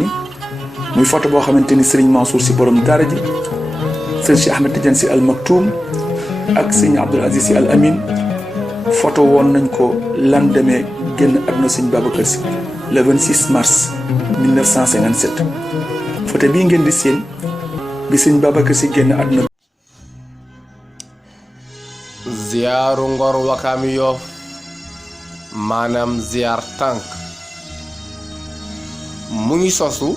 ni muy photo boo xamante ni Serigne Mansour Sy borom daara ji Serigne Cheikh Ahmed Tidiane Sy Al Maktoum ak Serigne Abdoul Aziz Sy Al Amin photo woon nañ ko lendemain génn àdduna Serigne Babacar Sy le 26 mars 1957 photo bii ngeen di seen bi Serigne Babacar Sy génn àdduna. ziyaaru Ngor Wakaam Yoff maanaam ziyaar tànk mu ngi sosu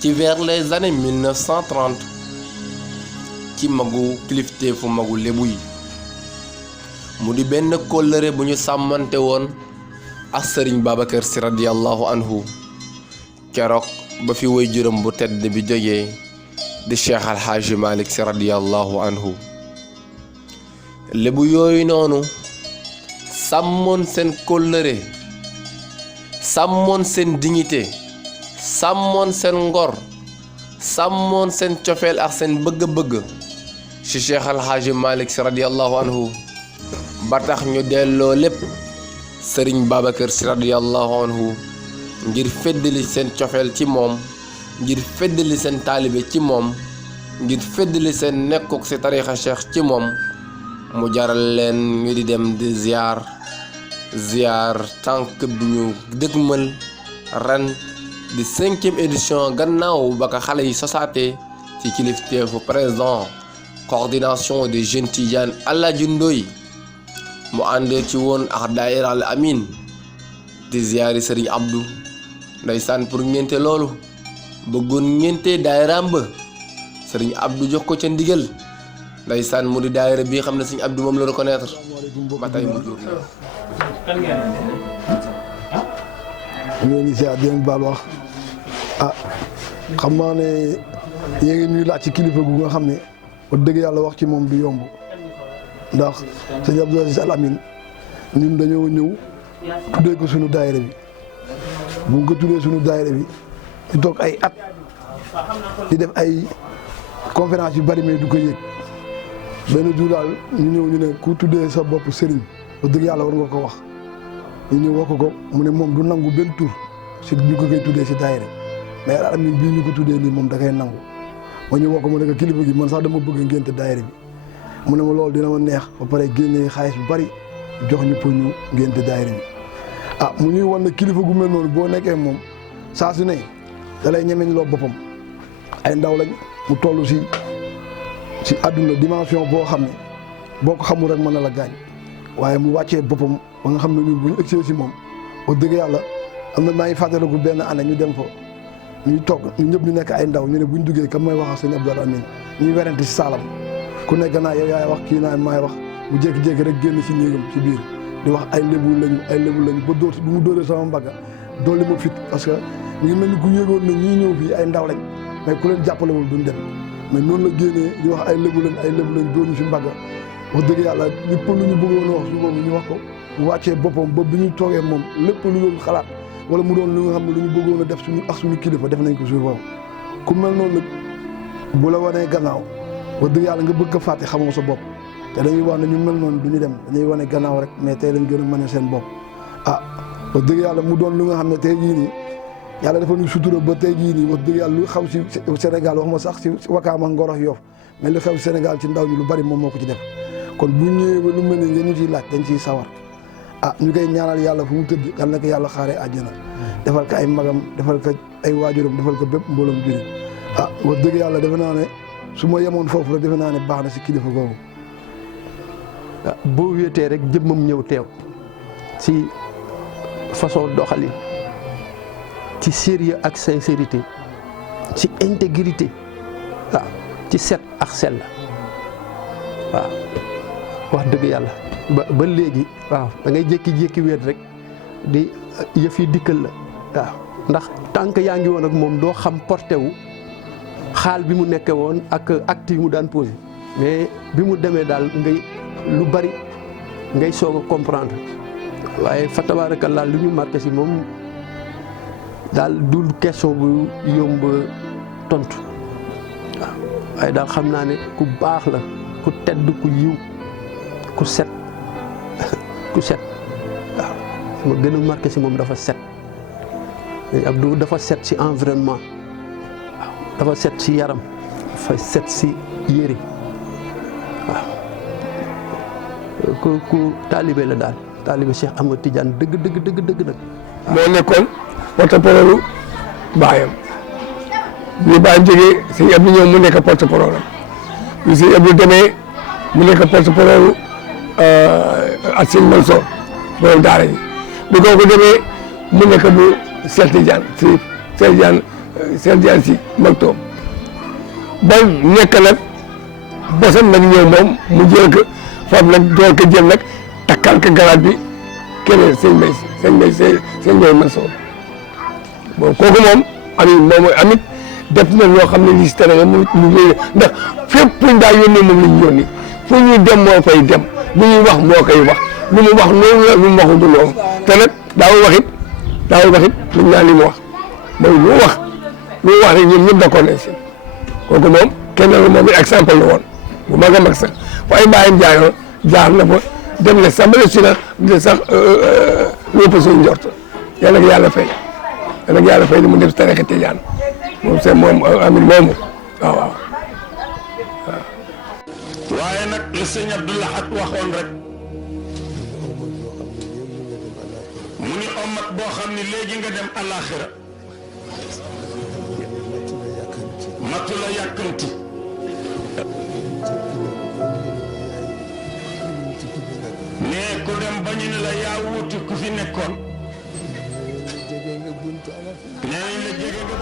ci vers les années 1930 ci magu kilifteefu magu lébu yi mu di benn kóllëre bu ñu sàmmante woon ak sëriñ Babacar Sy radiyallahu anhu keroog ba fi way juróom bu tedd bi jógee di Cheikh Alxaaji Malick Sy radiyallahu anhu lébu yooyu noonu sàmmoon seen kóllëre sàmmoon seen dignité sàmmoon seen ngor sàmmoon seen cofeel ak seen bëgg-bëgg ci Cheikh Alxaaji Malick Sy radiyallahu anhu ba tax ñu delloo lépp sëriñ Babacar Sy radiyallahu anhu ngir feddali seen cofeel ci moom ngir feddali seen taalibe ci moom ngir feddali seen nekkuk ci tariixa Cheikh ci moom mu jaral leen ñu di dem di ziyaar tànk bi ñu dëgmal ren di 5e édition gannaaw ba ko xale yi sosaate ci kilifteefu président coordination des jeunes Tidiane Alaaji Ndoy mu àndee ci woon ak daayira Al Amin di ziyaari Sëriñ Abdou ndeysaan pour ngénte loolu bëggoon ngénte daayiraam ba Sëriñ Abdou jox ko ca ndigal ndeysaan mu di daayira bii xam ne Sëriñ Abdou moom la reconnaître ba tey mu jur ñoo ngi ziar di leen baal wax xam naa ne yéen ngi ñuy laaj ci kilifa gu nga xam ne wax dëgg yàlla wax ci moom du yomb ndax sëñ Abdoul Aziz Al Amin ñun dañoo ñëw tuddee ko suñu daayira bi bu nga ko tuddee suñu daayira bi ñu toog ay at di def ay conférence yu bari mais du ko yëg benn jour daal ñu ñëw ñu ne ku tuddee sa bopp sëriñ wax dëgg yàlla war nga ko wax ñu ñëw wax ko mu ne moom du nangu benn tur si ñu ko koy tuddee si daayira mais Al Amin bii ñu ko tuddee nii moom da koy nangu ma ñu wax ko mu ne ko kilifa gi man sax dama bëgg ngénte daayira bi mu ne ma loolu dina ma neex ba pare génnee xaalis bu bari jox ñu pour ñu ngénte daayira bi mu ñuy wan ne kilifa gu mel noonu boo nekkee moom saa su ne da lay ñemeñ loo boppam ay ndaw lañ mu toll si àdduna dimension boo xam ne boo ko xamul rek mën na la gaañ waaye mu wàccee boppam ba nga xam ne ñun bu ñu egsee si moom wax dëgg yàlla am na maa ngi fàttaliku benn année ñu dem fa ñuy toog ñu ñëpp ñu nekk ay ndaw ñu ne bu ñu duggee kam may wax ak sëñ Abdoul Amin ñuy werante si saalam ku nekk naa yow yaay wax kii naa maay wax mu jékki-jékki rek génn si néegam ci biir di wax ay lébu lañu ba dóor bu mu dóoree sama mbagga doole ma fit parce que mu ngi mel ni ku yëgoon ne ñii ñëw fii ay ndaw lañ mais ku leen jàppalewul duñ dem mais noonu la génnee di wax ay lébu lañ dóor ñu si mbagga wax dëgg yàlla lépp lu ñu bëggoon wax su boobu ñu wax ko mu wàccee boppam ba bi ñu toogee moom lépp lu doon xalaat wala mu doon lu nga xam ne lu ñu bëggoon a def suñu ak suñu kilifa def nañ ko suuf boobu ku mel noonu nag bu la wanee gannaaw wax dëgg yàlla nga bëgg ko fàtte xamoo sa bopp te dañuy wax ne ñu mel noonu du ñu dem dañuy wane gannaaw rek mais tey lañ gën a mën seen bopp wax dëgg yàlla mu doon lu nga xam ne tey jii nii yàlla dafa ñu sutura ba tey jii nii wax dëgg yàlla lu xaw si Sénégal wax ma sax si Wakaam ak Ngor ak Yoff mais lu xew Sénégal ci ndaw ñi lu bari moom moo ko ci def kon bu ñëwee ba lu mel ni ngeen ñu ciy laaj dañ ciy sawar ñu koy ñaanal yàlla fu mu tëdd yàlla na ko yàlla xaaree àjjana defal ko ay magam defal ko ay waajuram defal ko bépp mbooloom jullit wax dëgg yàlla defe naa ne su ma yemoon foofu rek defe naa ne baax na si kilifa googu. boo wéetee rek jëmmam ñëw teew ci façon doxalin ci sérieux ak sincérité ci intégrité ci set ak sell waaw wax dëgg yàlla ba léegi waaw da ngay jékki-jékki wéet rek di yëf yi dikkal la waaw ndax tànk yaa ngi woon ak moom doo xam porté wu xaal bi mu nekkee woon ak acte yi mu daan posé mais bi mu demee daal ngay lu bari ngay soog a comprendre waaye fa tabaarakallaa lu ñu marqué si moom daal du question bu yomb tontu waaw waaye daal xam naa ne ku baax la ku tedd ku yiw ku set ku set waaw ma gën a marqué si moom dafa set sëñ Abdou dafa set si environnement waaw dafa set si yaram dafa set si yére waaw ku taalibe la daal taalibe Cheikh Ahmed Tidiane dëgg nag. moo nekkoon porte-parole baayam bi baayam jógee sëñ Abdou ñëw mu nekk porte-parole am bi sëñ Abdou demee mu nekk porte-parole ak sëñ Mansour borom daara yi bi kooku demee mu nekk bu Cheikh Tidiane si Maktoum ba nekk nag bosam nag ñëw moom mu jël ko foofu nag door ko jël nag takkal ko garaat bi keneen sëñ Mbay Mansour bon kooku moom amit def na loo xam ne lii si tere mu ndax fépp fuñ daa yónnee moom la ñu yónni fu ñuy dem moo koy dem lu ñuy wax moo koy wax lu mu wax noonu la lu mu waxu du noonu te nag daawul wax it luñ naan li mu wax mooy lu mu wax rek ñun ñëpp d'accord nañ si kooku moom kenn la moom it exemple la woon bu mag a mag sax fu ay bàyyam jaar na fa dem na sax ba si na de sax lu ëpp suñu njort yàlla ak yàlla fay li mu def tarixa Tijaan moom c'est moom amin moomu waaw. waaye nag li sëñ Abdou Lahad waxoon rek mu ni omat boo xam ni léegi nga dem alaxira matu la yàkkamti nee ku dem ba ñu ne la yaa wuuti ku fi nekkoon nee la jege nga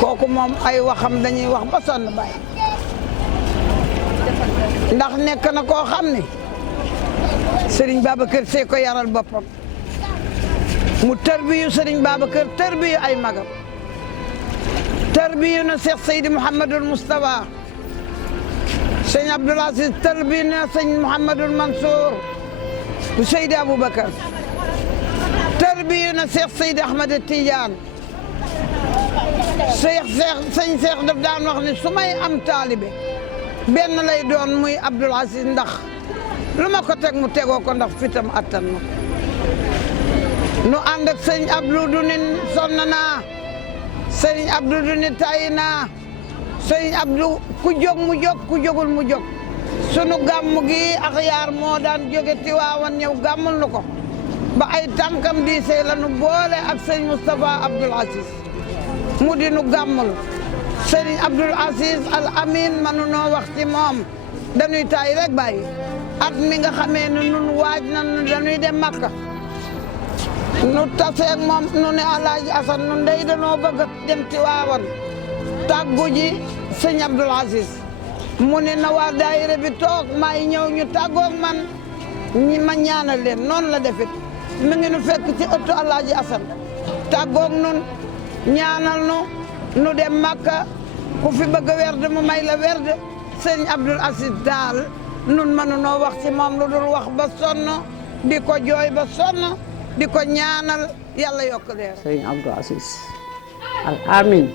kooku moom ay waxam dañuy wax ba sonn bàyyi ndax nekk na koo xam ni Serigne Babacar Sy ko yaral boppam mu tërbiyu Serigne Babacar tërbiyu ay magam tërbiyu na Cheikh Seydi Mouhamadul Moustapha sëñ Abdoul Aziz tërbiyu na sëñ Mouhamadul Mansour bu Seydi Aboubacar tërbiyu na Cheikh Seydi Ahmed Tidiane sëñ Cheikh daf daan wax ni su may am taalibe benn lay doon muy Abdoul Aziz ndax lu ma ko teg mu tegoo ko ndax fitam attan na nu ànd ak sëñ Abdou du ni sonn naa sëñ Abdou du ni tay naa sëñ Abdou ku jóg mu jóg ku jógul mu jóg sunu gàmm gi ak yaar moo daan jóge Tiwaawan ñëw gàmmul nu ko ba ay tànkam diisee la nu boole ak sëñ Moustapha Abdoul Aziz mu di nu gàmmul sëñ Abdoul Aziz Al Amin manu noo wax ci moom dañuy taay rek bàyyi at mi nga xamee ne nun waaj na dañuy dem Makka nu taseeg moom nu ne Alaaji Asan nu ndey danoo bëgg dem Tiwaawan tàggu ji sëñ Abdoul Aziz mu ne na waa daayira bi toog maay ñëw ñu tàggoog man ñi ma ñaanal leen noonu la defit mi ngi nu fekk ci ëttu Alaaji Asan tàggoog nun ñaanal nu dem Makka ku fi bëgg werd mu may la werd sëñ Abdoul Aziz daal nun mënu noo wax ci moom lu dul wax ba sonn di ko jooy ba sonn di ko ñaanal yàlla yokk leer sëñ Abdoul Aziz Al Amin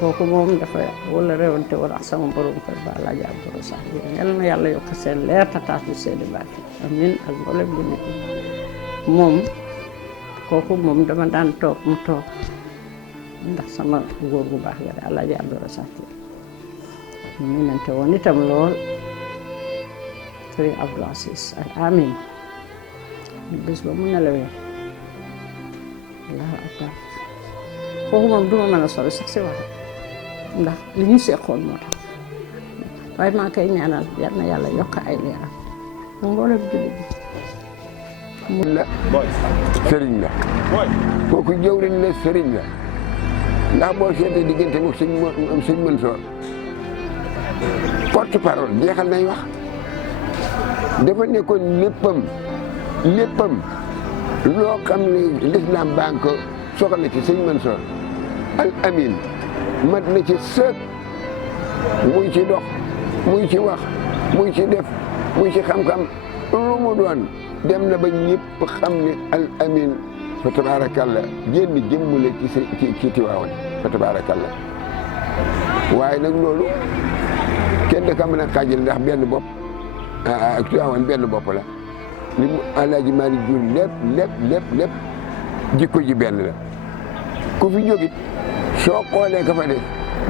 kooku moom dafa wala réewante wala ak sama borom kër ba Alaaji Abdou Rassaq yal na yàlla yokk seen leer tataas bi seeni barke amin ak mboolem bi nit moom kooku moom dama daan toog mu toog ndax sama góor gu baax ga de Alaaji Abdou Rassaq ñu minante woon itam lool sëriñ Abdoul Aziz Al Amin bés ba mu nelawee Allahu akbar kooku moom duma mën a sori sax si wax ndax li ñu seqoon moo tax waaye maa koy ñaanal yal na yàlla yokk ay leeram mu mboolem jullit bi la sëriñ la kooku jëwriñ la sëriñ la ndax boo seetee diggante moom sëñ Mansour porte parole jeexal nay wax dafa nekkoon léppam loo xam ne l'islam baa ngi ko soxla ci sëñ Mansour Al Amin mat na ci sëkk muy ci dox muy ci wax muy ci def muy ci xam-xam lu mu doon dem na ba ñëpp xam ne Al Amin fa tabarakallah génn jëmm la ci Tiwaawan fa tabarakallah waaye nag loolu kenn da ka mën a xaajal ndax benn bopp ak Tiwaawan benn bopp la li mu Alaaji Maalik jur lépp jikko ji benn la ku fi jógit soo xoolee ka fa def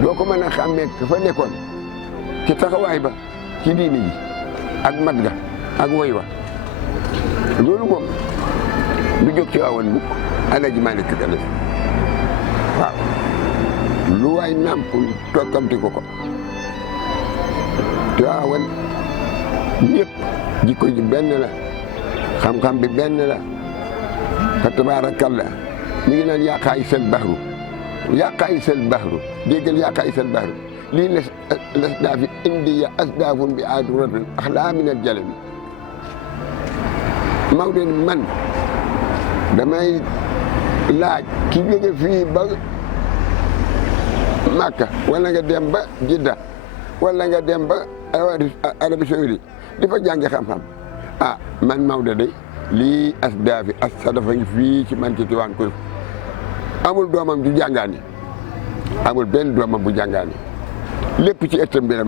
doo ko mën a xàmmee ka fa nekkoon ci taxawaay ba ci diini ji ak mat ga ak woy wa loolu moom du jóg ci awoon mukk Alaaji Malick ka def waaw lu waay nàmp tokkamti ko te awoon ñëpp jikko ji benn la xam-xam bi benn la fa tabaarakalla mi ngi naan yaqaay sel bahru déggal yaqaay sel bahru lii las daa fi indi ya asdaafun bi aaduratin axlaa min al jalami Maodo man damay laaj ki jóge fii ba Makka wala nga dem ba Jidda wala nga dem ba Arabie Saoudite di fa jànge xam-xam man Maodo day lii asdaafi as sadafa ngi fii ci man ci Tiwaawan ko amul doomam ju jàngaani amul benn doomam bu jàngaani lépp ci ëttam bi la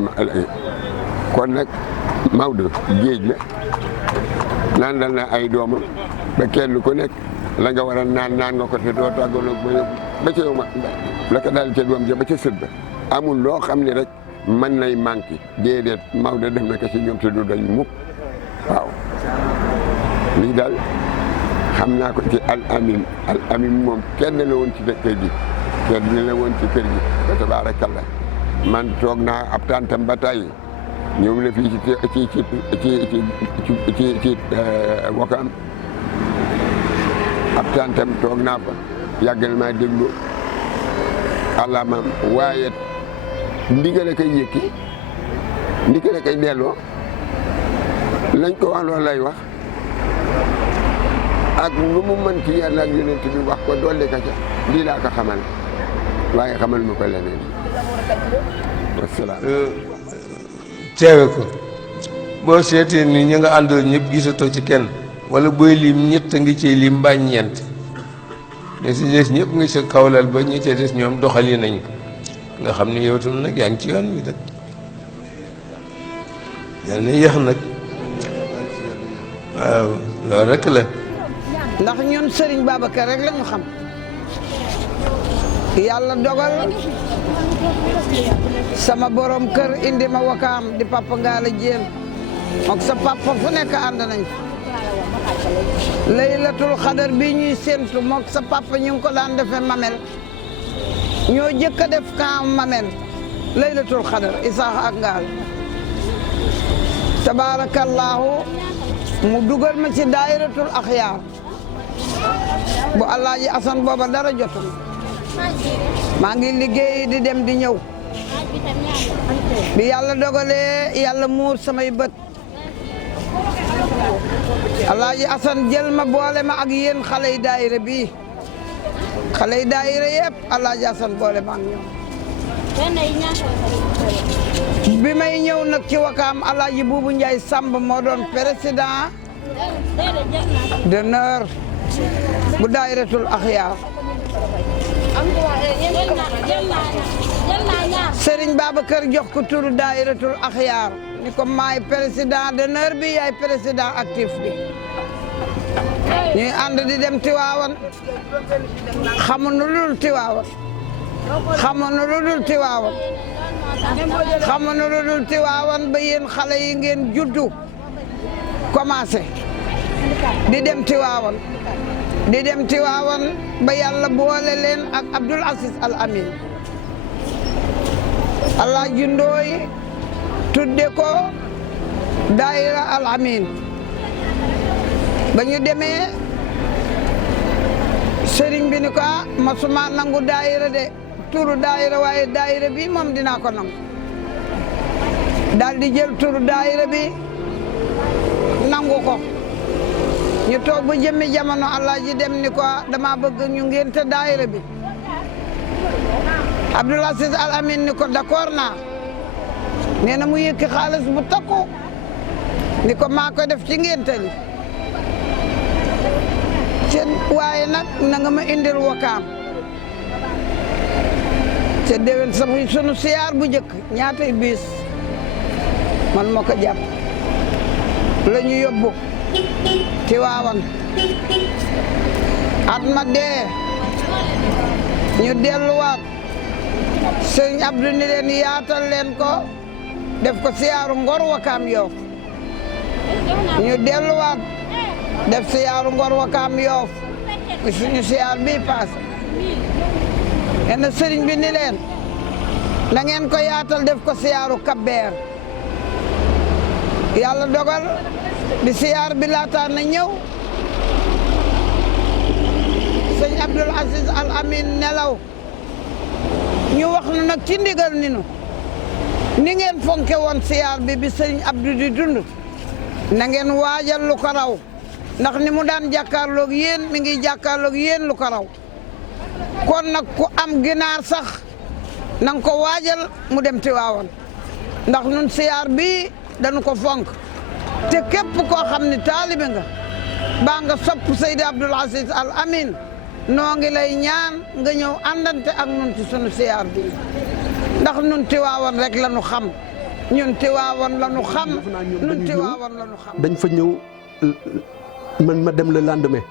kon nag Maodo géej la naan dal na ay doomam ba kenn ku nekk la nga war a naan nga ko te doo tàggoonoo ba ca yow ma la ko daal ca doom ja ba ca sët ba amul loo xam ne rek mën nay manqué déedéet Maodo def na ko ci ñoom te du dañ mukk waaw lii daal xam naa ko ci al amin moom kenn la woon ci kër gi kenn la woon ci kër gi ba tabaarakallah man toog naa ab tantam ba tey ñoom la fii ci Wakaam ab tantam toog naa fa yàggal maa déglu àllamaam waaye ndigal a koy yëkki ndigal a koy delloo lañ ko wax loolu lay wax ak lu mu mën ci yàlla ak yonent bi wax ko dolli ka ca lii laa ko xamal waaye xamal ma ko leneen wasalaam teewe ko boo seetee ni ñi nga àndal ñëpp gisatoo ci kenn wala booy lim ñett a ngi ciy lim mbaa ñeent ne si des ñëpp ngi sa kawlal ba ñi ca des ñoom doxali nañ ko nga xam ne yow tam nag yaa ngi ci yoon wi nag yal na yéex nag waaw loolu rek la ndax ñun Serigne Babacar rek la ñu xam yàlla dogal sama borom kër indi ma Wakaam di papa Ngalla Diène mook sa papa fu nekk ànd nañ laylatul xadar bi ñuy séntu mook sa papa ñu ngi ko daan defee Mamel ñoo jëkk a def camp Mamel laylatul xadar Isaaxa ak Ngalla tabaarakallaahu mu dugal ma ci daayiratul axyaar bu Alaaji Asan booba dara jotul maa ngi liggéey di dem di ñëw bi yàlla dogalee yàlla muur samay bët Alaaji Asan jël ma boole ma ak yéen xale yi daayira bii xale yi daayira yëpp Alaaji Asan boole ma ak ñoom bi may ñëw nag ci Wakaam Alaaji Buubu Njaay Samb moo doon président d'honneur bu daayiratul axyaar Serigne Babacar jox ko turu daayiratul axyaar ni ko maay président d'honneur bi yaay président actif bi ñuy ànd di dem Tiwaawan xamuñu lu dul Tiwaawan xamuñu lu dul Tiwaawan xamuñu lu dul Tiwaawan ba yéen xale yi ngeen juddu commencé di dem Tiwaawan ba yàlla boole leen ak Abdoul Aziz Al Amin Alaaji Ndooy tudde ko daayira Al Amin ba ñu demee sëriñ bi ni ko masuma nangu daayira de turu daayira waaye daayira bi moom dinaa ko nangu daal di jël turu daayira bi nangu ko ñu toog ba jëmmi jamono Alaaji dem ni ko dama bëgg ñu ngénte daayira bi Abdoul Aziz Al Amin ni ko d'accord naa nee na mu yëkki xaalis bu takku ni ko maa ko def ci ngénte li waaye nag na nga ma indil Wakaam te déwén sax sunu siyaar bu njëkk ñaatay bis man moo ko jàpp la ñu yóbbu Tiwaawan at ma dee ñu delluwaat sëñ Abdou ni leen yaatal leen ko def ko siyaaru Ngor Wakaam Yoff ñu delluwaat def siyaaru Ngor Wakaam Yoff suñu siyaar bii paase yenn sëriñ bi ni leen na ngeen ko yaatal def ko siyaaru Kabbeer yàlla dogal di siyaar bi laataan na ñëw sëñ Abdoul Aziz Al Amin nelaw ñu wax nu nag ci ndigal ni nu ni ngeen fonke woon siyaar bi sëñ Abdou di dund na ngeen waajal lu ko raw ndax ni mu daan jàkkaarloog yéen mi ngi jàkkaarloog yéen lu ko raw kon nag ku am ginaar sax na nga ko waajal mu dem Tiwaawan ndax nun siyaar bi dañu ko fonk te képp koo xam ne taalibe nga baa nga sopp Seydi Abdoul Aziz Al Amin noo ngi lay ñaan nga ñëw àndante ak nun ci sunu siyaar bi ndax nun Tiwaawan rek la nu xam ñun Tiwaawan la nu xam ñun Tiwaawan la nu xam. dañ fa ñëw man ma dem le lendemain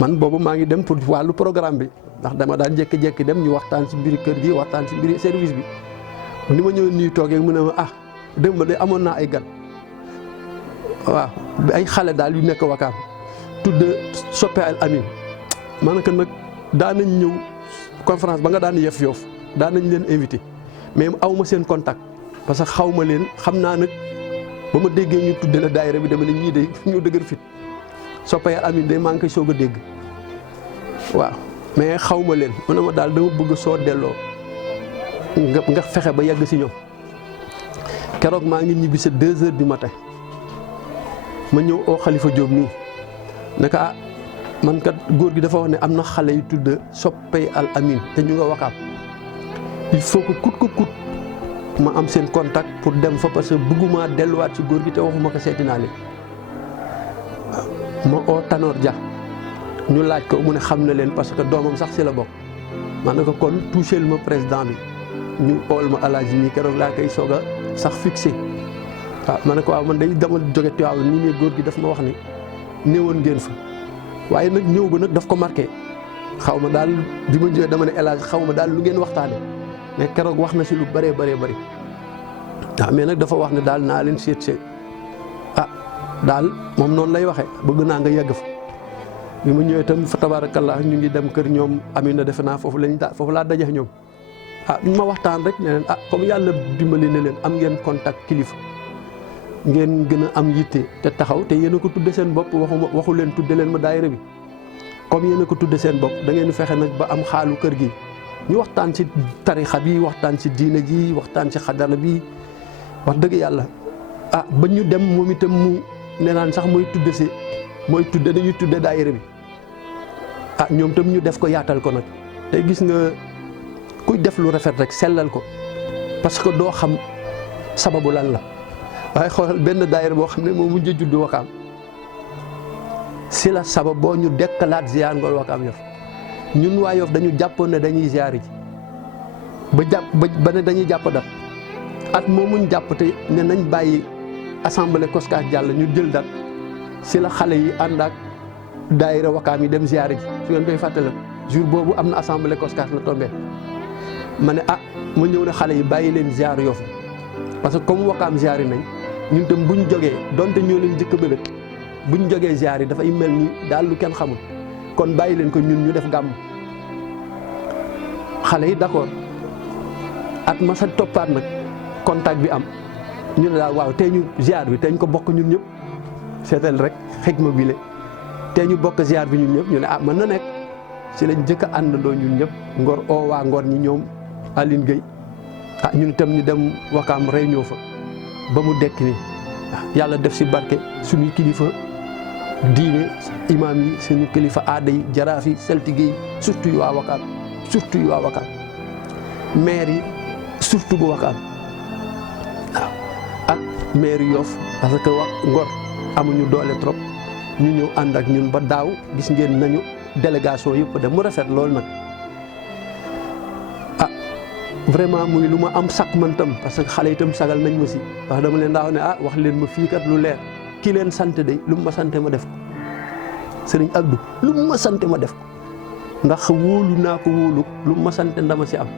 man boobu maa ngi dem pour wàllu programme bi ndax dama daan jékki-jékki dem ñu waxtaan ci mbiri kër gi waxtaan ci mbiri service bi ni ma ñëw nii toogee mu ne ma ah démb de amoon naa ay gan waaw ay xale daal yu nekk Wakaam tudd soppe Al Amin ma ne ko nag daan nañ ñëw conférence ba nga daan yef Yoff daan nañ leen invité mais aw ma seen contact parce que xaw ma leen xam naa nag ba ma déggee ñu tudde la daayira bi dama ne ñii de ñu dëgër fit soppe Al Amin de maa ngi koy soog a dégg waaw mais xaw ma leen mu ne ma daal dama bëgg soo delloo nga fexe ba yegg si ñoom keroog maa ngi ñibbi sa 2 heures du matin ma ñëw oo Khalifa Diop nii naka ah man kat góor gi dafa wax ne am na xale yu tudd soppey Al Amin te ñu nga Wakaam il faut que kut ko kut ma am seen contact pour dem fa parce que bëgguma delluwaat ci góor gi te waxuma ko seeti naa leen ma oo Tanor Dia ñu laaj ko mu ne xam na leen parce que doomam sax si la bokk ma ne ko kon touché ma président bi ñu ool ma alaaji mi keroog laa koy soog a sax fixé waaw ma ne ko waaw man day dama jóge Tiwaawan nii ne góor gi daf ma wax ni néewoon ngeen fa waaye nag ñëw ba nag daf ko marqué xaw ma daal bi ma ñëwee dama ne elage xaw ma daal lu ngeen waxtaane mais keroog wax na si lu bëree bëri waaw mais nag dafa wax ne daal naa leen seet ah daal moom noonu lay waxee bëgg naa nga yegg fa bi ma ñëwee itam fa tabarakallah ñu ngi dem kër ñoom Amina defe naa foofu laa daje ñoom ah ma waxtaan rek ne leen ah comme yàlla dimbali ne leen am ngeen contact kilifa ngeen gën a am yitte te taxaw te yéen a ko tudde seen bopp waxu leen tudde leen ma daayira bi comme yéen a ko tudde seen bopp da ngeen fexe nag ba am xaalu kër gi ñu waxtaan ci tarixa bi waxtaan ci diine ji waxtaan ci xadara bi wax dëgg yàlla ah ba ñu dem moom itam mu ne naan sax mooy tudde dañuy tudde daayira bi ah ñoom tam ñu def ko yaatal ko nag te gis nga kuy def lu rafet rek sellal ko parce que doo xam sababu lan la waaye xoolal benn daayira boo xam ne moo mujj juddu Wakaam si la sabab boo ñu dekkalaat ziar Ngor Wakaam Yoff ñun waa Yoff dañu jàppoon ne dañuy ziari ji ba ne dañuy jàpp dat at moomuñ jàpp te ne nañ bàyyi assemblée Koskas jàll ñu jël dat si la xale yi ànd ak daayira Wakaam yi dem ziari ji su ngeen koy fàttale jour boobu am na assemblée Koskas la tombé ma ne ah ma ñëw ne xale yi bàyyi leen ziar Yoff parce que comme Wakaam ziari nañ ñun tam buñ jógee donte ñoo leen njëkk a bëgg buñ jógee ziar yi dafay mel ni daal lu kenn xamul kon bàyyi leen ko ñun ñu def gàmm xale yi d'accord at ma sa toppaat nag contact bi am ñu ne daal waaw tey ñu ziar bi tey ñu ko bokk ñun ñëpp seetal rek xikma bi le tey ñu bokk ziar bi ñun ñëpp ñu ne ah mën na nekk ci lañ njëkk a àndandoo ñun ñëpp Ngor oo waa Ngor ñi ñoom Aline Gueye ah ñun itam ñu dem Wakaam réunion fa ba mu dekk ni yàlla def si barke suñu kilifa diine imaam yi suñu kilifa aada yi jaraaf yi saltige yi surtout yu waa Wakaam maire yi surtout bu Wakaam waaw ak maire Yoff parce que Ngor amuñu doole trop ñu ñëw ànd ak ñun ba daaw gis ngeen nañu délégation yëpp dem mu rafet loolu nag vraiment muy lu ma am sakk man tam parce que xale itam sagal nañ ma si wax dama leen daaw ne ah wax leen ma fii kat lu leer ki leen sant de lu mu ma sante ma def ko sëriñ Abdou lu mu ma sante ma def ko ndax wóolu naa ko wóolu lu mu ma sante ndama si am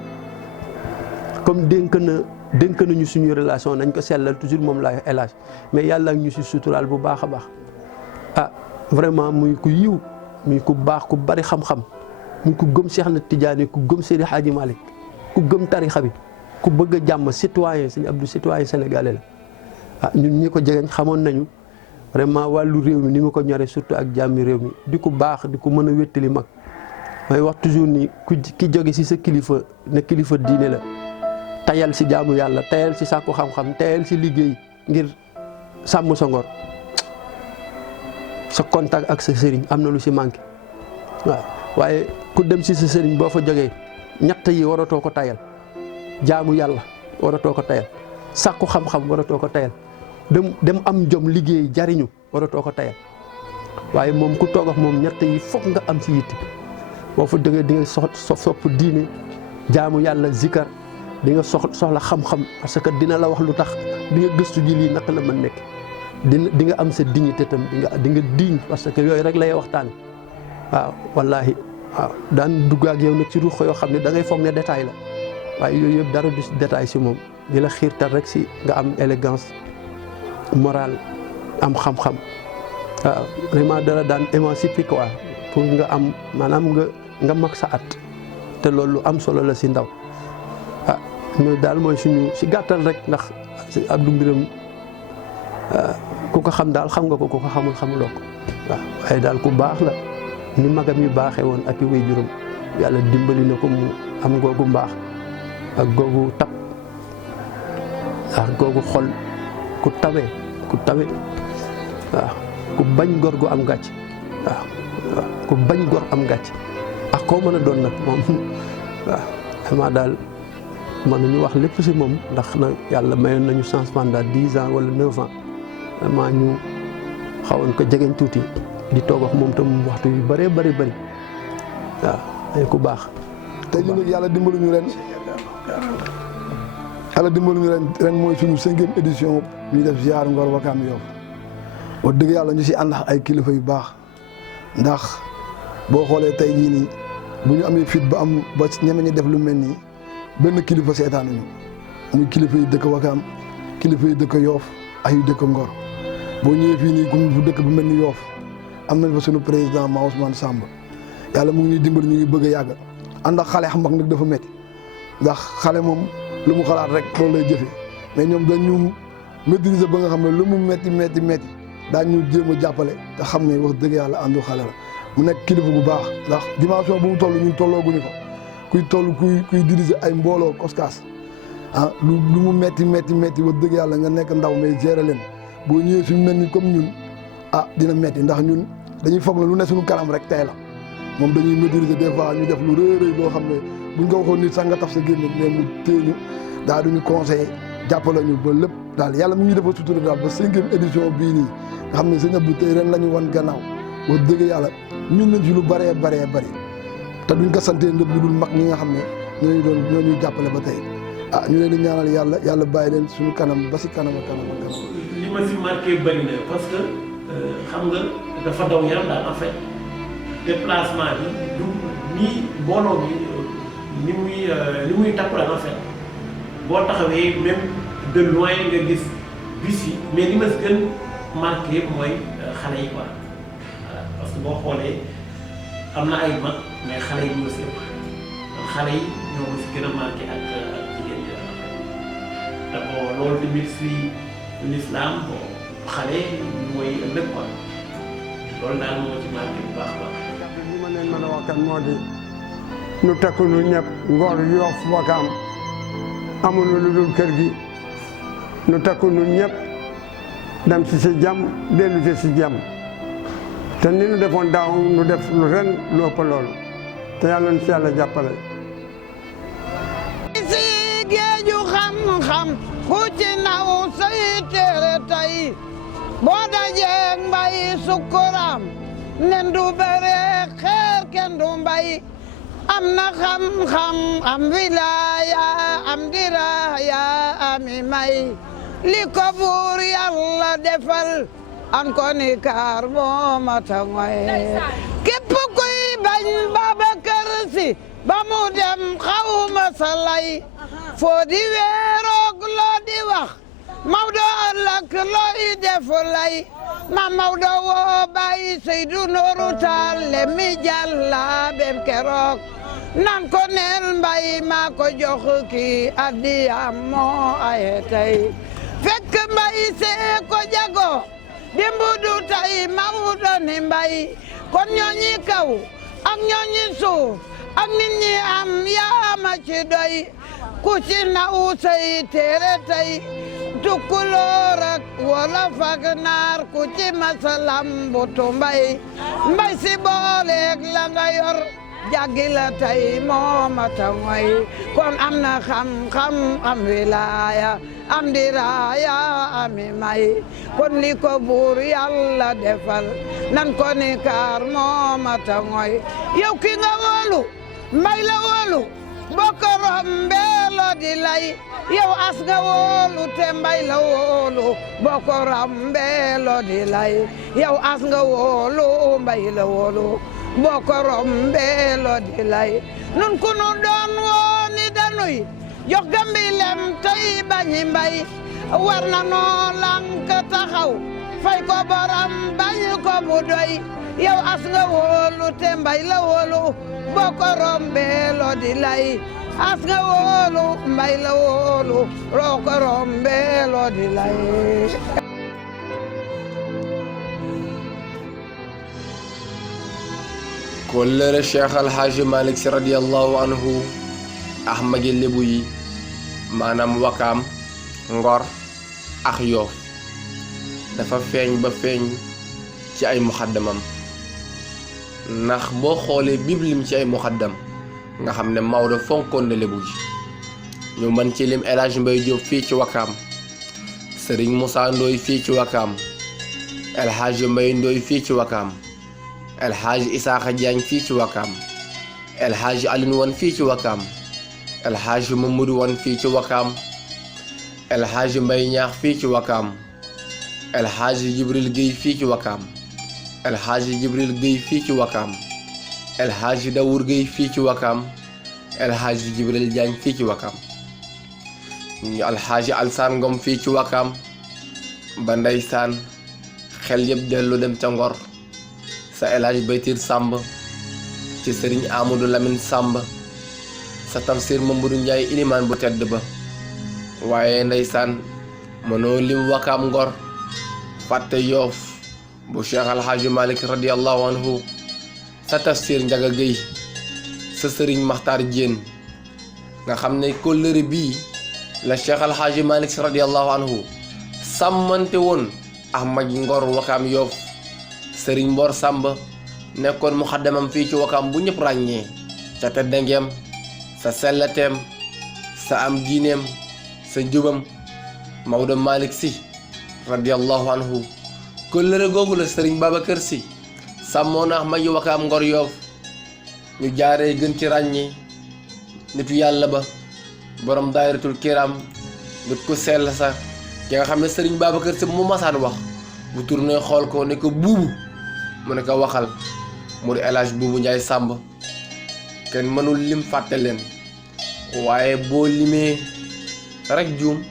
comme dénk nañu suñu relation nañ ko sellal toujours moom laay élage mais yàlla ak ñu si suturaal bu baax a baax ah vraiment muy ku yiw muy ku baax ku bari xam-xam muy ku gëm Cheikh na Tidiane ku gëm Seydi Hadji Malick ku gëm tarixa bi ku bëgg a jàmm citoyen sëñ Abdou citoyen sénégalais la ah ñun ñi ko jegeñ xamoon nañu vraiment wàllu réew mi ni mu ko ñore surtout ak jàmmi réew mi di ko baax di ko mën a wéttali mag may wax toujours ni ki jóge si sa kilifa ne kilifa diine la tayal si jaamu yàlla tayal si sàkku xam-xam tayal si liggéey ngir sàmm sa ngor sa contact ak sa sëriñ am na lu si manqué waaw waaye ku dem si sa sëriñ boo fa jógee ñett yi waratoo ko tayal jaamu yàlla waratoo ko tayal sàkku xam-xam waratoo ko tayal dem am jom liggéey jariñu waratoo ko tayal waaye moom ku toog ak moom ñett yi foog nga am si yitte boo fa jógee di nga sopp diine jaamu yàlla zikar di nga soxla xam-xam parce que dina la wax lu tax di nga gëstu ji lii naka la mën nekk di nga am sa dignité tam di nga diñ parce que yooyu rek lay waxtaan waaw wallaahi waaw daan dugg ak yow nag ci ruux yoo xam ne da ngay foog ne détail la waaye yooyu yëpp dara du détail si moom di la xiirtal rek si nga am élégance morale am xam-xam waaw vraiment dara daan émancipé quoi pour nga am maanaam nga mag sa at te loolu lu am solo la si ndaw ah ñooy daal mooy suñu si gàttal rek ndax si Abdou mbiram ku ko xam daal xam nga ko ku ko xamul xamuloo ko waaw waaye daal ku baax la ni magam yu baaxee woon ak i way juróom yàlla dimbali na ko mu am googu mbaax ak googu tab ak googu xol ku tabe waaw ku bañ gor gu am gàcc waaw ku bañ gor am gàcc ak koo mën a doon nag moom waaw vraiment daal mën nañu wax lépp si moom ndax na yàlla mayoon nañu chance pendant 10 ans wala 9 ans vraiment ñu xawoon ko jegeñ tuuti di toog ak moom tam waxtu yu bëree bëri waaw ay ku baax. tey jii nag yàlla dimbalu ñu ren mooy suñu 5e édition ñu def ziar Ngor Wakaam Yoff wax dëgg yàlla ñu si ànd ak ay kilifa yu baax ndax boo xoolee tey jii nii bu ñu amee fit ba ñeme ñu def lu mel nii benn kilifa seetaanuñu muy kilifa yi dëkk Wakaam kilifa yi dëkk Yoff ak yu dëkk Ngor boo ñëwee fii nii comme bu dëkk bu mel ni Yoff am nañ fa suñu président Ma Ousmane Samb yàlla mu ngi ñuy dimbali ñu ngi bëgg a yàgg ànd ak xale xam mag nag dafa métti ndax xale moom lu mu xalaat rek loolu lay jëfee mais ñoom dañu maîtriser ba nga xam ne lu mu métti daañu jéem a jàppale te xam ne wax dëgg yàlla àndu xale la mu nekk kilifa bu baax ndax dimension bu mu toll ñun tollooguñu ko kuy diriger ay mbooloo koskaas ah lu mu métti wax dëgg yàlla nga nekk ndaw mais gérer leen boo ñëwee suñu mel ni comme ñun ah dina métti ndax ñun dañuy foog na lu ne suñu kanam rek tey la moom dañuy maîtriser des fois ñu def lu rëy loo xam ne buñ ko waxoon nit sax nga taf sa gémmiñ mais mu téeñu daa duñu conseillé jàppale ñu ba lépp daal yàlla mu ngi defal sutura daal ba 5e édition bii nii nga xam ne sëñ Abdou tey ren la ñu wan gannaaw wax dëgg yàlla ñun nañ ci lu bëree te duñ ko santee ndëpp lu dul mag ñi nga xam ne ñoo ñuy jàppale ba tey ah ñu leen di ñaanal yàlla bàyyi leen suñu kanam ba si kanam a kanam. li ma si marqué bëri na parce que xam nga dafa daw yaram daal en fait déplacement bi du nii mbooloo bi ni muy takku la en fait boo taxawee même de loin nga gis bis yi mais li ma si gën marqué yëpp mooy xale yi quoi voilà parce que boo xoolee am na ay mag mais xale yi ñoo si ëpp xale yi ñoo ma si gën a marqué ak jigéen ñi te bon loolu tamit si l'islam bon xale mooy ëllëg quoi loolu daal moo ci marqué bu baax a baax. li ma leen mën a wax kan moo di nu takku nu ñëpp Ngor Yoff Wakaam amuñu lu dul kër gi nu takku nu ñëpp dem si jàmm dellu si jàmm te ni nu defoon daaw nu def lu ren lu ëpp loolu te yàlla na si yàlla jàppale. si géeju xam-xam ku ci naw say téere tey boo dajee mbay sukuraam nen du bare xeer kenn du mbay am na xam-xam am wilaaya am diraaya ami may li ko buur yàlla defal an ko ni kaar moo mata ngoy képp kuy bañ Babacar Si ba mu dem xawma sa lay foo di weeroog loo di wax Maodo ëllëg looy def lay ma Maodo woo bàyyi Seydou Nourou Tall le mi jàlla bem keroog nan ko neel mbay maa ko jox kii addiyam moo aye tey fekk mbay see ko jago dimbu du tay Maodo ni mbay kon ñooñi kaw ak ñooñi suuf ak nit ñi am yaama ci doy ku ci naw say téere tey tukkuloor ak wolof ak naar ku ci masalam butu mbay si booleeg la nga yor jàggi la tey moo mata ngoy kon am na xam-xam am wilaaya am diraaya ami may kon li ko buur yàlla defal nan ko ni kaar moo mata ngoy yow ki nga wóolu mbay la wóolu bokk rombeelo di lay yow as nga wóolu te mbay la wóolu bokk rombeelo di lay yow as nga wóolu mbay la wóolu bokk rombeelo di lay nun ku nu doon wooni danuy jox gambi lem tey bañi mbay war na noo lank taxaw fay ko borom bañ ko bu doy yow as nga wóolu te mbay la wóolu boo ko rombeeloo di lay as nga wóolu mbay la wóolu roo ko rombeeloo di lay kóllëre Cheikh Alhaaji Malick Sy radiyallahu anhu ak magi lébu yi maanaam wakaam ngor ak yoof dafa feeñ ba feeñ ci ay muxaddamam ndax boo xoolee biblim ci ay muxaddam nga xam ne Maodo fonkoon na lébu ji ñu mën ci lim El Hadj Mbaye Diop fii ci wakaam Serigne Moussa Ndoye fii ci wakaam El Hadj Mbaye Ndoye fii ci wakaam El Hadj Isaaxa Diagne fii ci wakaam El Hadj Alioune Wane fii ci wakaam El Hadj Mamadou Wane fii ci wakaam El Hadj Mbaye Ñaax fii ci wakaam El Hadj Jibril Guèye fii ci wakaam El Hadj Jibril Guèye fii ci wakaam El Hadj Dawour Guèye fii ci wakaam El Hadj Jibril Diagne fii ci wakaam El Hadj Alsaan Ngom fii ci wakaam ba ndeysaan xel yëpp dellu dem ca Ngor sa El Hadj Baytir Samb ci Serigne Amadou Lamine Samb sa Tafsir Mamadou Ndiaye ilimaan bu tedd ba waaye ndeysaan mënoo lim wakaam Ngor fàtte Yoof bu Cheikh Alhaaji Malick radiyallahu anhu sa Tafsir Njaga Géy sa Serigne Maxtaar Jéen nga xam ne kóllëre bii la Cheikh Alhaaji Malick radiyallahu anhu sàmmante woon ak magi Ngor wakaam Yoof Serigne Mbor Samb nekkoon muxaddamam fii ci wakaam bu ñëpp ràññee ca teddangeem sa sellateem sa am diineem sa njubam Maodo Malick Sy radiyallahu anhu kóllëre googu la Serigne Babacar Sy sàmmoon ak magi wakaam Ngor Yoof ñu jaaree gën ci ràññee nitu yàlla ba borom daayiratul kiram nit ku sell sa ki nga xam ne Serigne Babacar Sy mu masaan wax bu tourné xool ko ne ko buubu mu ne ko waxal mu di El Hadj Buubu Njaay Sàmb kenn mënul lim fàtte leen waaye boo limee rek juum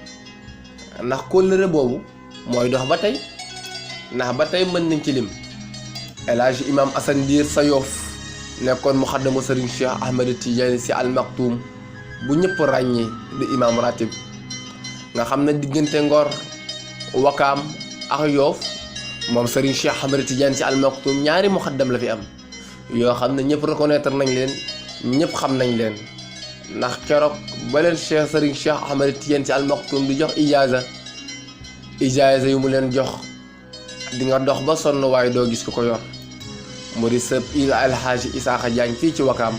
ndax kóllëre boobu mooy dox ba tey ndax ba tey mën nañ ci lim El Hadj Imam Assane Ndiir sa Yoof nekkoon muxaddamu Serigne Cheikh Ahmed Tidiane Sy Al Maktoum bu ñëpp ràññee di imam ratib nga xam ne diggante Ngor wakaam ak Yoof moom Serigne Cheikh Ahmed Tidiane Sy Al Maktoum ñaari muxaddam la fi am yoo xam ne ñëpp reconnaître nañ leen ñëpp xam nañ leen ndax keroog ba leen Serigne Cheikh Ahmed Tidiane Sy Al Maktoum di jox ijaaza yu mu leen jox di nga dox ba sonn waaye doo gis ku ko yor mu di sëb il El Hadj Isaaxa Diagne fii ci wakaam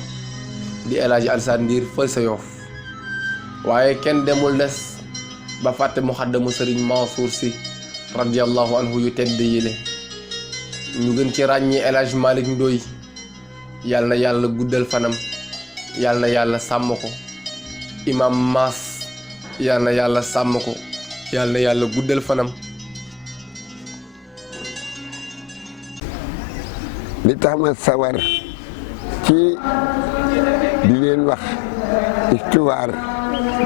di El Hadj Alsaan Ndiir fël sa Yoof waaye kenn demul des ba fàtte muxaddamu Serigne Mansour Sy radiyallahu anhu yu tedd yile ñu gën ci ràññee El Hadj Malick Ndoye yàlla na yàlla guddal fanam yàlla na yàlla sàmm ko imam Maas yàlla na yàlla sàmm ko yàlla na yàlla guddal fanam li tax ma sawar ci di leen wax histoire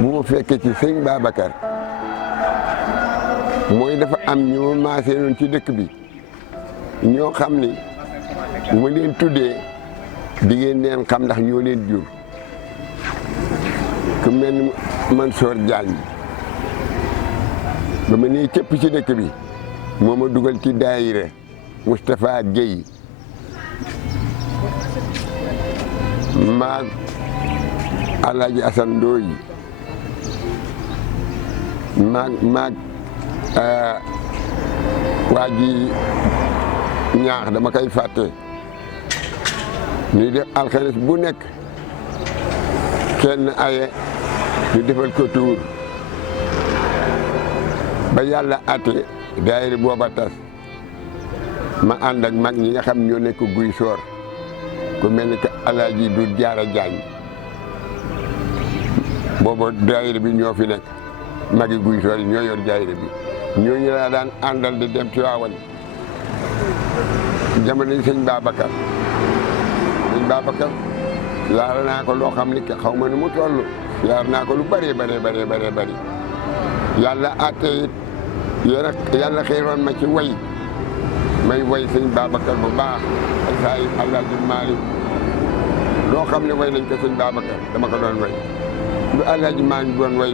bu ma fekkee ci sëñ Babacar mooy dafa am ñoo maasee noonu ci dëkk bi ñoo xam ni bu ma leen tuddee di ngeen leen xam ndax ñoo leen jur ku mel ni Mansour Diagne ba ma nee cëpp ci dëkk bi moo ma dugal ci daayira Moustapha Guèye maag Alaaji Assane Ndoye maag waa ji ñaax dama koy fàtte ñuy def alxames bu nekk kenn aye ñu defal ko tuur ba yàlla ate daayira booba tas ma ànd ak mag ñi nga xam ñoo nekk guy soor ku mel ni que Alaaji du Jaara Jaañ booba daayira bi ñoo fi nekk magi guy soor yi ñoo yor daayira bi ñooñu laa daan àndal di dem Tiwaawan jamono yi sëñ Babacar laal naa ko loo xam ni xaw ma ni mu toll laal naa ko lu bëree bëri yàlla àtte it yàlla xiiroon ma ci way may way sëñ Babacar bu baax ak saa yi Alaaji Maalik loo xam ne way nañ ko sëñ Babacar dama ko doon way lu Alaaji Maalik doon way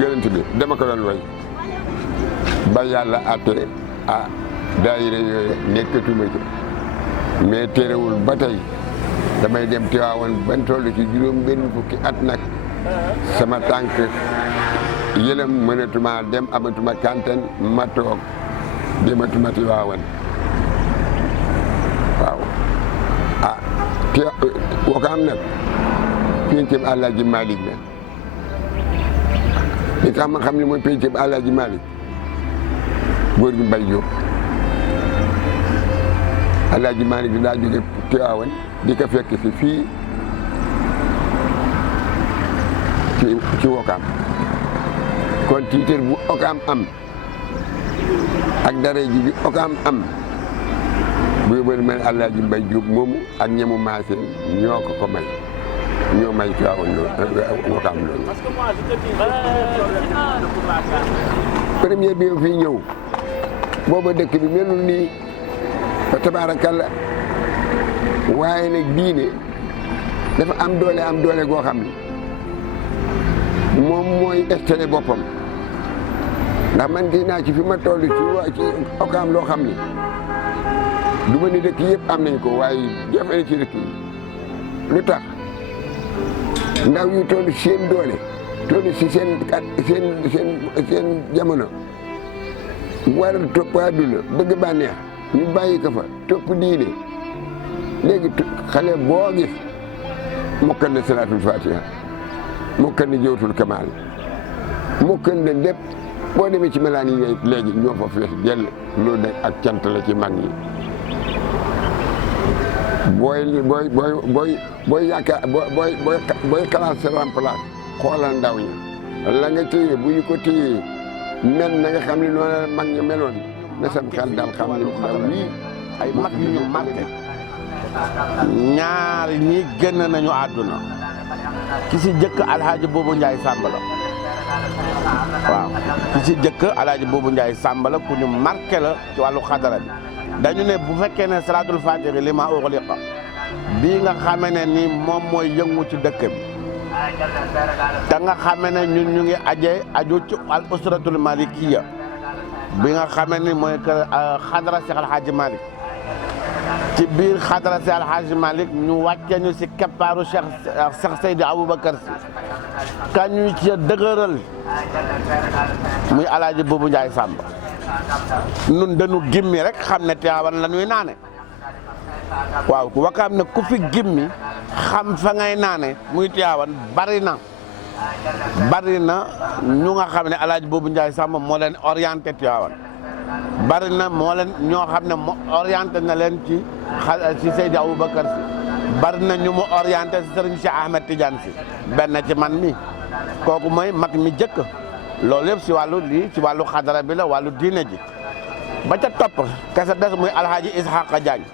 yonent bi dama ko doon way ba yàlla àtte daayira yooyu nekkatuma ci mais terewul ba tey damay dem Tiwaawan ban toll ci juróom benn fukki at nag sama tànk yëlam mënatuma dem amatuma kantan ma toog dematuma Tiwaawan waaw Wakaam nag pencam Alaaji Maalik la li tax ma xam ne mooy pencam Alaaji Maalik góor gi Mbay Jóob Alaaji Maalik daa jóge Tiwaawan di ko fekk si fii ci Wakaam kon tiitër bu Wakaam am ak dara ji bi Wakaam am bu yóbbal mel Alaaji Mbay Jóob moomu ak ñemu maase ñoo ko may ñoo may Tiwaawan loolu Wakaam loolu premier bi fii ñëw booba dëkk bi melul nii fa tabaarakalla waaye nag diine dafa am doole goo xam ne moom mooy installé boppam ndax man gis naa ci fi ma toll ci Wakaam loo xam ne du ma ni dëkk yëpp am nañ ko waaye jafe na ci dëkk yi lu tax ndaw yu toll seen doole toll si seen jamono war a topp àdduna bëgg bànneex ñu bàyyi ko fa topp diine léegi xale boo gis mokkal na salaatul fatiha mokkal na jawtul kamaal mokkal na lépp boo demee ci melaan yi léegi ñoo fa fees dell loolu nag ak cant la ci mag ñi booy yaakaar booy classe remplace xoolal ndaw ñi la nga téye bu ñu ko téyee mel na nga xam ne noonu la mag ñi meloon na sam xel daal xam ne ndaw ñii ay mag yu ñu marqué ñaar ñi génn nañu àdduna ki si jëkk Alhaaji Boobu Njaay Sàmba la waaw ki si jëkk Alhaaji Boobu Njaay Sàmba la ku ñu marqué la ci wàllu xadara bi dañu ne bu fekkee ne salaatul faatihi li ma uxliqa bii nga xamee ne ni moom mooy yëngu ci dëkk bi te nga xamee ne ñun ñu ngi aju ci al usratul malikiya bi nga xamee ni mooy que xadara Seex Alhaaji Malick ci biir xadara Seex Alhaaji Malick ñu wàcce ñu si keppaaru Seex Seydi Aboubacar Si ka ñu ci dëgëral muy Alhaaji Boobu Njaay Sàmba nun dañu gimmi rek xam ne Tiwaawan la ñuy naane waaw Wakaam ne ku fi gimmi xam fa ngay naane muy Tiwaawan bari na ñu nga xam ne Alhaaji Boobu Njaay Sàmba moo leen orienté Tiwaawan bari na moo leen ñoo xam ne orienté na leen ci Seydi Aboubacar Si bari na ñu mu orienté si Sëriñ Cheikh Ahmed Tidiane Si benn ci man mi kooku mooy mag mi jëkk loolu yëpp si wàllu lii ci wàllu xadara bi la wàllu diine ji ba ca topp kese des muy alhaaji Ishaqa Diagne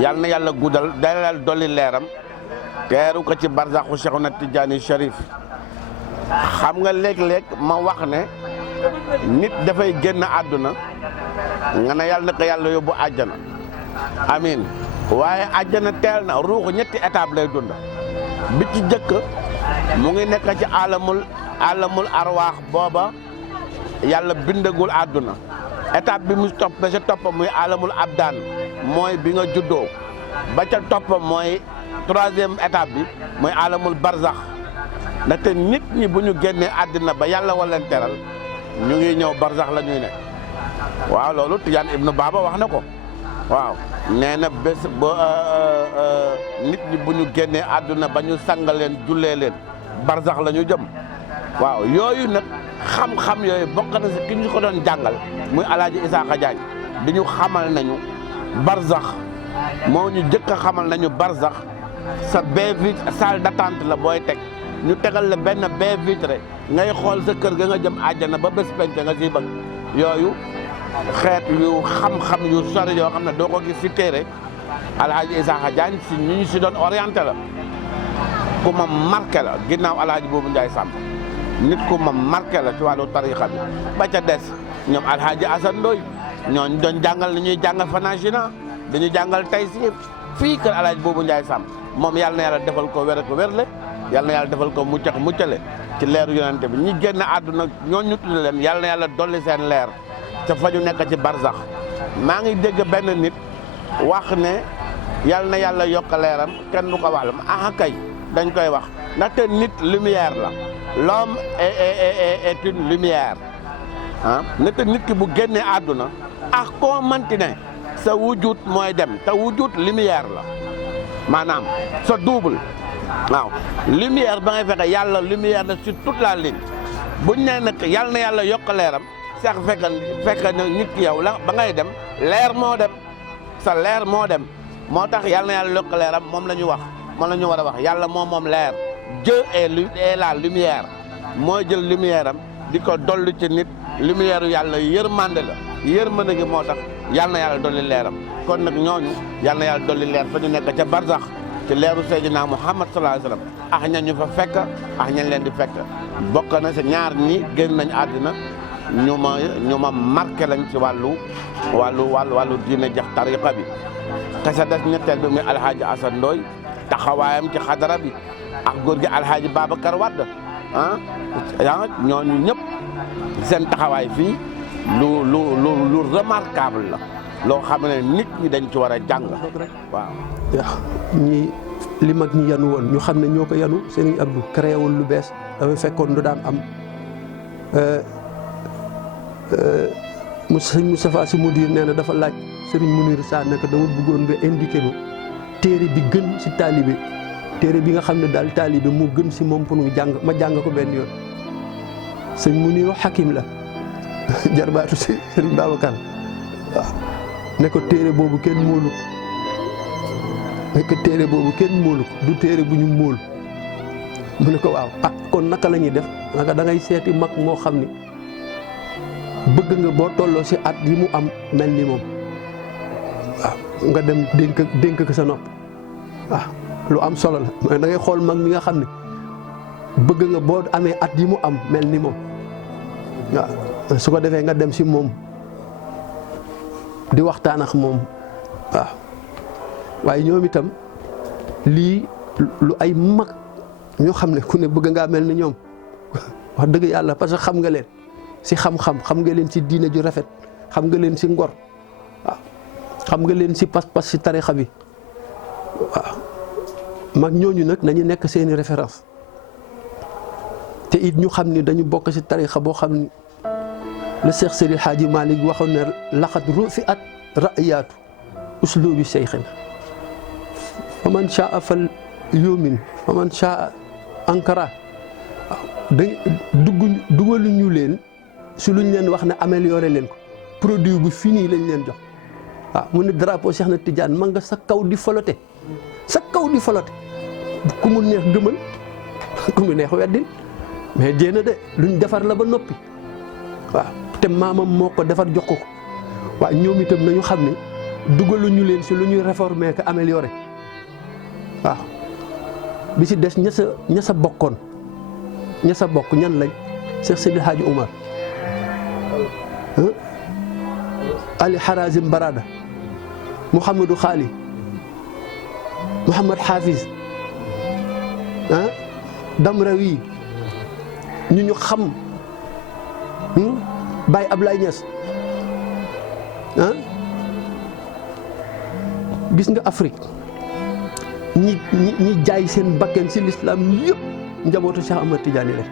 yal na yàlla guddal dalal dolli leeram teeru ko ci barzaxu Cheikhuna Tidiane Cherif. xam nga léeg-léeg ma wax ne nit dafay génn àdduna nga ne yàlla na ko yàlla yóbbu àjjana amiin waaye àjjana teel na ruuxu ñetti étape lay dund bi ci jëkk mu ngi nekk ci alamul arwaax booba yàlla bindagul àdduna étape bi mu topp ba ca topp muy alamul abdaan mooy bi nga juddoo ba ca topp mooy troisième étape bi muy alamul barzax ndaxte nit ñi bu ñu génnee àddina ba yàlla waleen teral ñu ngi ñëw barzax la ñuy ne waaw loolu Tijaan Ibnu Baba wax na ko waaw nee na bés ba nit ñi bu ñu génnee àdduna ba ñu sanga leen jullee leen barzax la ñu jëm waaw yooyu nag xam-xam yooyu bokk na si ki ñu ko doon jàngal muy alaaji Ishaqa Diagne di ñu xamal nañu barzax moo ñu jëkk a xamal nañu barzax sa baie vitre salle d'attente la booy teg ñu tegal la benn baie vitre ngay xool sa kër ga nga jëm àjjana ba bés penc nga siy bëgg yooyu xeet yu xam-xam yu sori yoo xam ne doo ko gis si téere alaaji Ishaqa Diagne si ñu si doon orienté la ku ma marqué la ginnaaw alaaji boobu Njaay Sàmb nit ku ma marqué la ci wàllu tarixa bi ba ca des ñoom alhaaji Assane Ndoye ñooñu doon jàngal li ñuy jàngal Fanagina dañuy jàngal Taysir fii kër alhaaji boobu Njaay Sàmb moom yàlla na yàlla defal ko wér ak wérle yàlla na yàlla defal ko mucc ak muccale ci leeru yonente bi ñi génn àdduna ñooñu tudd leen yàlla na yàlla dolli seen leer te fa ñu nekk ci barzax maa ngi dégg benn nit wax ne yàlla na yàlla yokk leeram kenn du ko wax la ah kay dañ koy wax ndaxte nit lumière la l'homme est une lumière ah ndaxte nit ki bu génnee àdduna ak koo manti ne sa wujut mooy dem te wujut lumière la maanaam sa double waaw lumière ba ngay fexe yàlla lumière la sur toute la ligne buñ ne nag yàlla na yàlla yokk leeram sax fekk na nit ki yow la ba ngay dem leer moo dem sa leer moo dem moo tax yàlla na yàlla yokk leeram moom la ñu wax moom la ñu war a wax yàlla moom leer Dieu est la lumière mooy jël lumière am di ko dolli ci nit lumière yàlla yërmande la yërmande gi moo tax yàlla na yàlla dolli leeram kon nag ñooñu yàlla na yàlla dolli leer fa ñu nekk ca barzax ci leeru Seydina Muhammad sallallahu alayhi wa sallam ak ña ñu fa fekk ak ñañ leen di fekk bokk na si ñaar ñi génn nañ àddina ñu ma marqué lañ ci wàllu diine jax tariqa bi kasa des ñetteel bi muy alhaaji Assane Ndoye taxawaayam ci xadara bi ak góor gi alhaaji Babacar Wade ñooñu ñëpp seen taxawaay fii lu remarquable la loo xam ne nit ñi dañ ci war a jàng waaw ñi li mag ñi yanu woon ñu xam ne ñoo ko yanu Serigne Abdou créé wul lu bees dafay fekkoon lu daan am sëñ Moustapha Sy Moudir nee na dafa laaj Serigne Mounir Sa ne ko dama bëggoon nga indiqué ma téere bi gën si taalibe téere bi nga xam ne daal taalibe moo gën si moom pour mu jàng ma jàng ko benn yoon sëñ Mounir Hakim la jarbaatu si Serigne Babacar waaw ne ko téere boobu kenn móolu ko ne ko téere boobu kenn móolu ko du téere bu ñu móol mu ne ko waaw kon naka la ñuy def naka da ngay seeti mag moo xam ni bëgg nga boo tolloo si at yi mu am mel ni moom waaw nga dem dénk ko sa nopp waaw lu am solo la mais da ngay xool mag mi nga xam ne bëgg nga boo amee at yi mu am mel ni moom waaw su ko defee nga dem si moom di waxtaan ak moom waaw waaye ñoom itam lii lu ay mag ñoo xam ne ku ne bëgg ngaa mel ni ñoom wax dëgg yàlla parce que xam nga leen si xam-xam xam nga leen si diine ju rafet xam nga leen si ngor waaw xam nga leen si pas-pas si tarixa bi waaw mag ñooñu nag nañu nekk seeni référence te it ñu xam ni dañu bokk si tarixa boo xam ni le Cheikh Seydil Hadji Malick waxoon ne laqad rufi'at ra'yaatu uslubi seyxina fa man shaa fal yumin fa man shaa ankara waaw dugalu ñu leen si luñ leen wax ne amélioré leen ko produit bu fini lañ leen jox waaw mu ne drapeau Cheikh na Tidiane ma nga sa kaw di folote sa kaw di folote ku mu neex gëmal ku mu neex weddil mais jéena de luñ defar la ba noppi waaw te maamam moo ko defar jox ko waaw ñoom itam nañu xam ne dugaluñu leen si lu ñuy réformer que améliorer waaw bi si des ña sa bokkoon ña sa bokk ñan lañ Cheikh Seydi Hadji Oumar Ali Harazim Barada Mouhamadou Khali Mouhamad Hafiz Damrawi ñu xam Baye Ablaye Niass gis nga Afrique ñi jaay seen bakkan si l'islam yëpp njabootu Cheikh Ahmad Tidiane la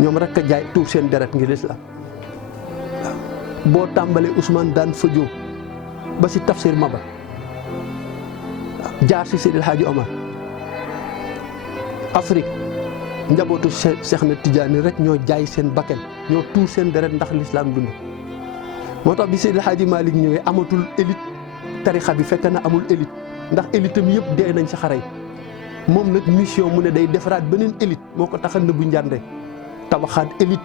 ñoom rek a jaay tuur seen deret ngir l'islam boo tàmbalee Ousmane daan Fodio ba si Tafsir Maba jaar si Seydil Hadji Omar Afrique njabootu Cheikh na Tidiane rek ñoo jaay seen bakkan ñoo tuur seen deret ndax l'islam dund moo tax bi Seydil Hadji Malick ñëwee amatul élite tarixa bi fekk na amul élite ndax élite am yëpp dee nañ si xare yi moom nag mission mu ne day defaraat beneen élite moo ko taxal na bu njànde tabaxaat élite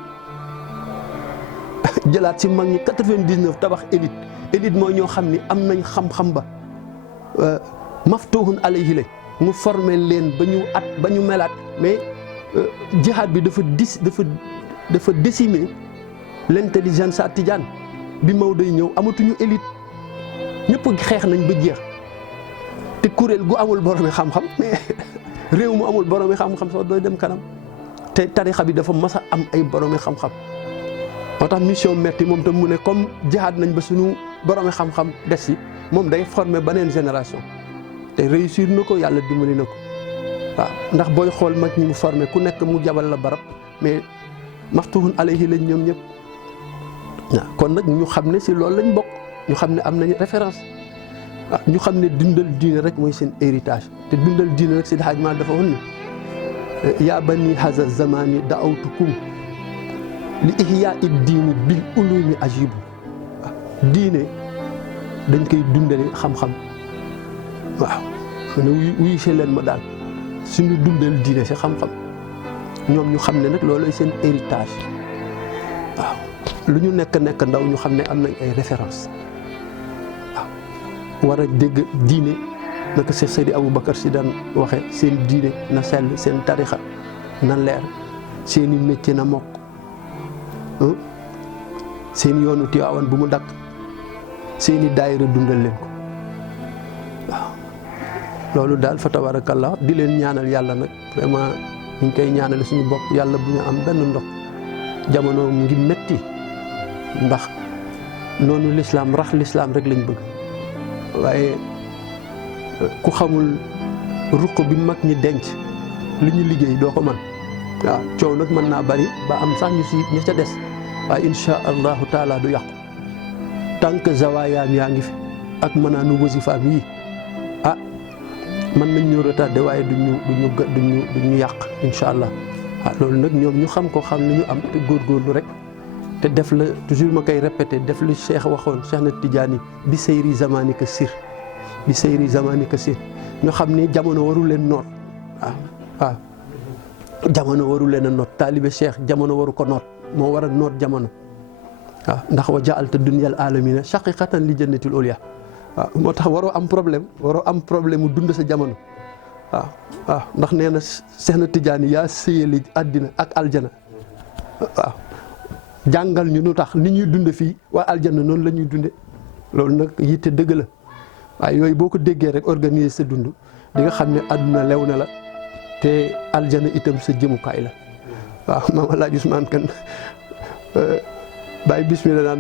jëlaat si mag ñi 99 tabax élite mooy ñoo xam ni am nañ xam-xam ba maftuhun alayhi la mu formé leen ba ñu melaat mais jihaad bi dafa décimer l'intelligence à Tidiane bi Maodo ñëw amatuñu élite ñëpp xeex nañ ba jeex te kuréel gu amul boromi xam-xam mais réew mu amul boromi xam-xam sax dooy dem kanam te tarixa bi dafa mas a am ay boromi xam-xam moo tax mission metti moom tam mu ne comme jihaad nañ ba suñu boromi xam-xam des si moom day former beneen génération te réussir na ko yàlla dimbali na ko waaw ndax booy xool mag ñi mu formé ku nekk mu jabal la barab mais maftuhun alayhi lañ ñoom ñëpp waaw kon nag ñu xam ne si loolu lañ bokk ñu xam ne am nañu référence ñu xam ne dundal diine rek mooy seen héritage te dundal diine rek Seydi Hadji Malick dafa woon ne yaa bani haza zamani daawtukum li ihyaa diini bil ulumi ajibu diine dañ koy dundale xam-xam waaw ne wuyu see leen ma daal suñu dundal diine si xam-xam ñoom ñu xam ne nag loolu seen héritage waaw lu ñu nekk ndaw ñu xam ne am nañ ay référence waaw war a dégg diine naka Cheikh Seydi Aboubacar si daan waxe seen diine na sell seen tarixa na leer seeni métier na mokk seen yoonu Tiwaawan bu mu dakk seeni daayira dundal leen ko waaw loolu daal fa tabarakallah di leen ñaanal yàlla nag vraiment ñu ngi koy ñaanale suñu bopp yàlla bu ñu am benn ndox jamono mu ngi metti ndax noonu l'islam rax l'islam rek lañ bëgg waaye ku xamul ruq bi mag ñi denc li ñu liggéey doo ko man waaw coow nag mën naa bari ba am sax ñu si ña ca des waaye insha allahu taala du yàqu tant que zawaayaam yaa ngi fi ak mënaanu wasifaam yi mën nañ ñu retardé waaye duñu yàq insha allah waaw loolu nag ñoom ñu xam ko xam li ñu am te góorgóorlu rek te def la toujours ma koy répété def lu Cheikh waxoon Cheikh na Tidiane bi seyri zamani ka sir bi seyri zamani ka sir ñu xam ni jamono waru leen noot waaw jamono waru leen a noot taalibe Cheikh jamono waru ko noot moo war a noot jamono waaw ndax wa ja'alta dunyal alamina shaqiqatan li jannatil ulya waaw moo tax waroo am problème mu dund sa jamono waaw ndax nee na Cheikh na Tidiane yaa sëyali àddina ak aljana waaw jàngal ñu nu tax ni ñuy dunde fii waa aljana noonu la ñuy dunde loolu nag yitte dëgg la waaye yooyu boo ko déggee rek organiser sa dund di nga xam ne àdduna lew na la te aljana itam sa jëmukaay la waaw maam Alaaji Usmaan kan bàyyi bismillah naan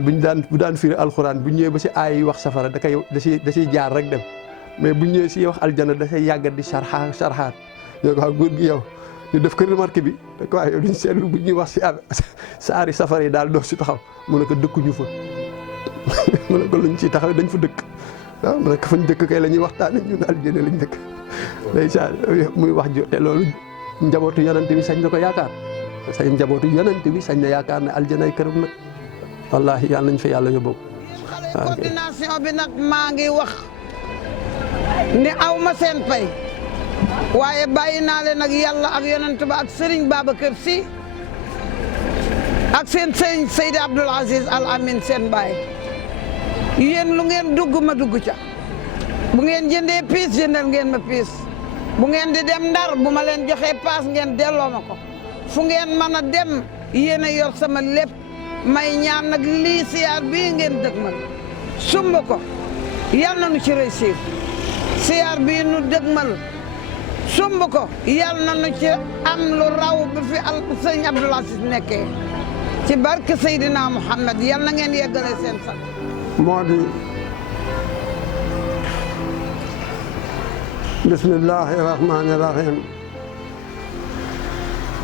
bu daan firi alxuraan bu ñëwee ba si aay yi wax safara da siy jaar rek dem mais bu ñëwee si wax aljana da say yàggat di sarxaat yow ko góor gi yow ñu def ko remarque bi da ko waaye yow duñ seetlu bu ñuy wax si saari safara yi daal doo si taxaw mu ne ko dëkkuñu fa mu ne ko luñ ci taxaw dañ fa dëkk waaw mu ne ko fañ dëkk kay la ñuy waxtaane ñun aljana lañ dëkk ndeysaan muy wax jo te loolu njabootu yonante bi sañ na ko yaakaar say njabootu yonante bi sañ na yaakaar ne aljana ay këram nag wallahi yàlla nañ fa yàlla yóbbu. coordination bi nag maa ngi wax ne aw ma seen pay waaye bàyyi naa leen ak yàlla ak yonent ba ak Serigne Babacar Sy ak seen sëñ Seydi Abdoul Aziz Al Amin seen baay yéen lu ngeen dugg ma dugg ca bu ngeen jëndee piis jëndal ngeen ma piis bu ngeen di dem Ndar bu ma leen joxee paas ngeen delloo ma ko fu ngeen mën a dem yéen a yor sama lépp may ñaan nag lii siyaar bii ngeen dëgmal sumb ko yal na nu ci réussir siyaar bii nu dëgmal sumb ko yal na nu ci am lu raw bi fi sëñ Abdoul Aziz nekkee ci barke Seydina Muhammad yal na ngeen yeggale seen sax moo di bismillahi rahmani rahim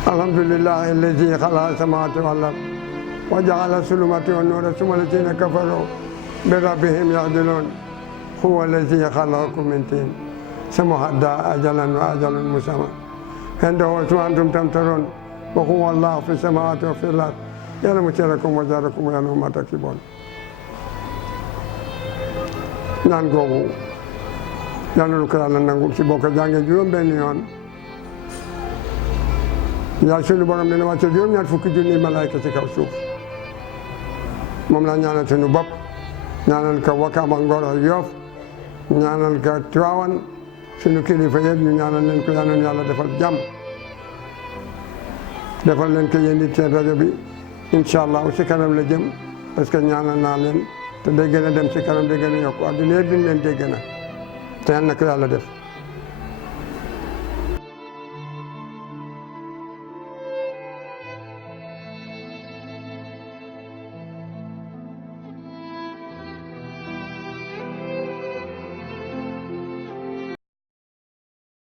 alhamdulillahi alladi xalaqa samawati wal ard wa jaala sulumati wa nuura summa lazina kafaru bi rabbihim yaxdiluun huwa alladi xalaqakum min tiin summa hadda ajalan wa ajalun musamma indahu wa antum tamtaruun wa huwa allahu fi samawati wa fil ard ya'lamu sirrakum wa jahrakum wa ya'lamu ma taksibuun ñaan googu yal na ko yàlla nangu si boo ko jàngee juróom-benn yoon yàlla suñu borom dina wàcce juróom-ñaar fukki junni malaayka ci kaw suuf moom la ñaanal suñu bopp ñaanal ko Wakaam ak Ngor ak Yoff ñaanal ko Tiwaawan suñu kilifa yëpp ñu ñaanal leen ko yàlla yàlla defal jàmm defal leen ko yéen it seen rajo bi incha allah si kanam la jëm parce que ñaanal naa leen te day gën a dem si kanam day gën a yokku àdduna yëpp dina leen dégg na te yal na ko yàlla def